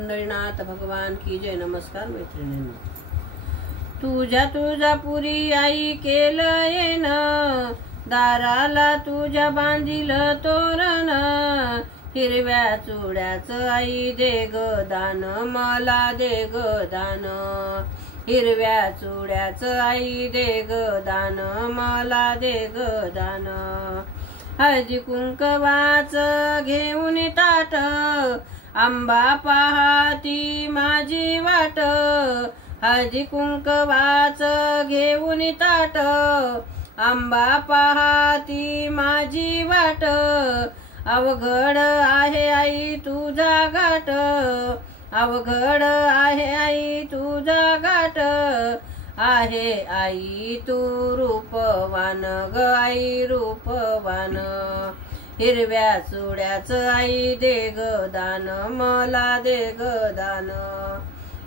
पंढरीनाथ भगवान की जय। नमस्कार मैत्रिणींनो, तुझ्या तुळजापुरी आई केलं येन, दाराला तुझ्या बांधिल तोरण, हिरव्या चुड्याचं आई दे ग दान, मला दे ग दान, हिरव्या चुड्याचं आई दे ग दान, मला दे ग दान, हळदी कुंकवाचं घेऊन ताट, आंबा पाहती माझी वाट, हळदी कुंकवाचं घेऊन ताट, आंबा पाहती माझी वाट, अवघड आहे आई तुझा घाट, अवघड आहे आई तुझा घाट, आहे आई तू रूपवान ग आई रूपवान, हिरव्या चुड्याचं आई दे ग दान, मला दे ग दान,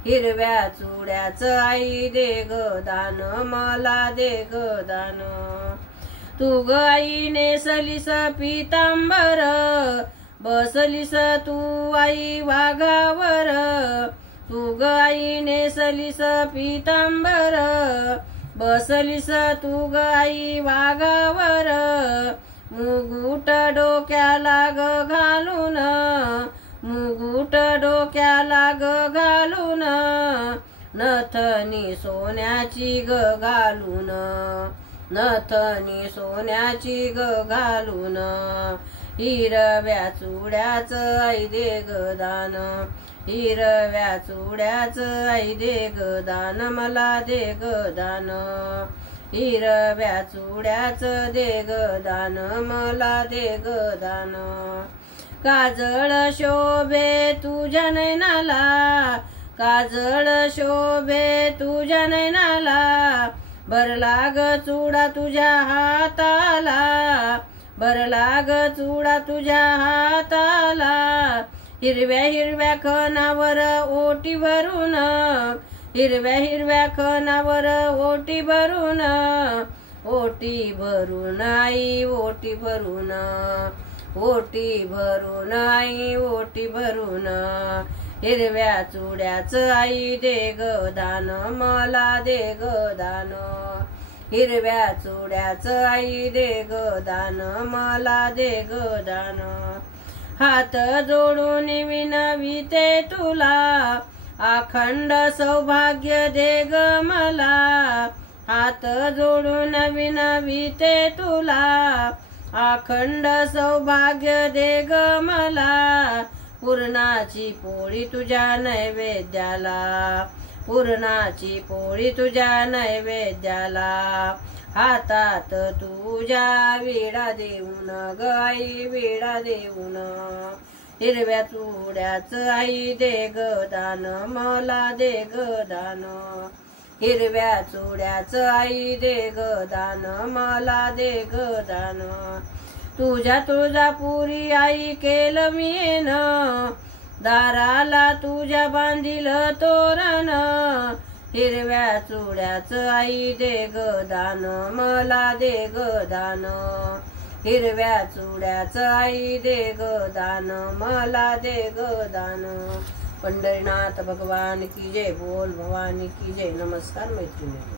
हिरव्या चुड्याचं आई दे ग दान, मला दे ग दान, तू ग आई नेसलीस पितांबर, बसलीस तू आई वाघावर, तू ग आई नेसलीस पितांबर, बसलीस तू ग आई वाघावर, मुगुट डोक्याला ग घालून, मुगुट डोक्याला ग घालून, नथनी सोन्याची ग घालून, नथनी सोन्याची ग घालून, हिरव्या चुड्याचं आई दे ग दान, हिरव्या चुड्याचं आई दे ग दान, मला दे ग दान, हिरव्या चुड्याचं दे ग दान, मला दे ग दान, काजळ शोभे तुझ्या नैनाला, काजळ शोभे तुझ्या नैनाला, भरला ग चुडा तुझ्या हाताला, भरला ग चुडा तुझ्या हाताला, हिरव्या हिरव्या खणावर ओटी भरून, हिरव्या हिरव्या खणावर ओटी भरून, ओटी भरून आई ओटी भरून, ओटी भरून आई ओटी भरून, हिरव्या चुड्याचं आई दे ग दान, मला दे ग दान, हिरव्या चुड्याचं आई दे ग दान, मला दे ग दान, हात जोडून विनविते तुला, अखंड सौभाग्य दे ग मला, हात जोडून विनविते तुला, अखंड सौभाग्य दे ग मला, पुरणाची पोळी तुझ्या नैवेद्याला, पुरणाची पोळी तुझ्या नैवेद्याला, हातात तुझ्या विडा देऊन ग आई विडा देऊन, हिरव्या चुड्याचं आई दे ग दान, मला दे ग दान, हिरव्या चुड्याचं आई दे ग दान, मला दे ग दान, तुझ्या तुळजापुरी आई केलं मी येन, दाराला तुझ्या बांधिल तोरण, हिरव्या चुड्याचं आई दे ग दान, मला दे ग दान, हिरव्या चुड्याचं आई दे ग दान, मला दे ग दान। पंढरीनाथ भगवान की जय। बोल भवानी की जय। नमस्कार मैत्रिणी।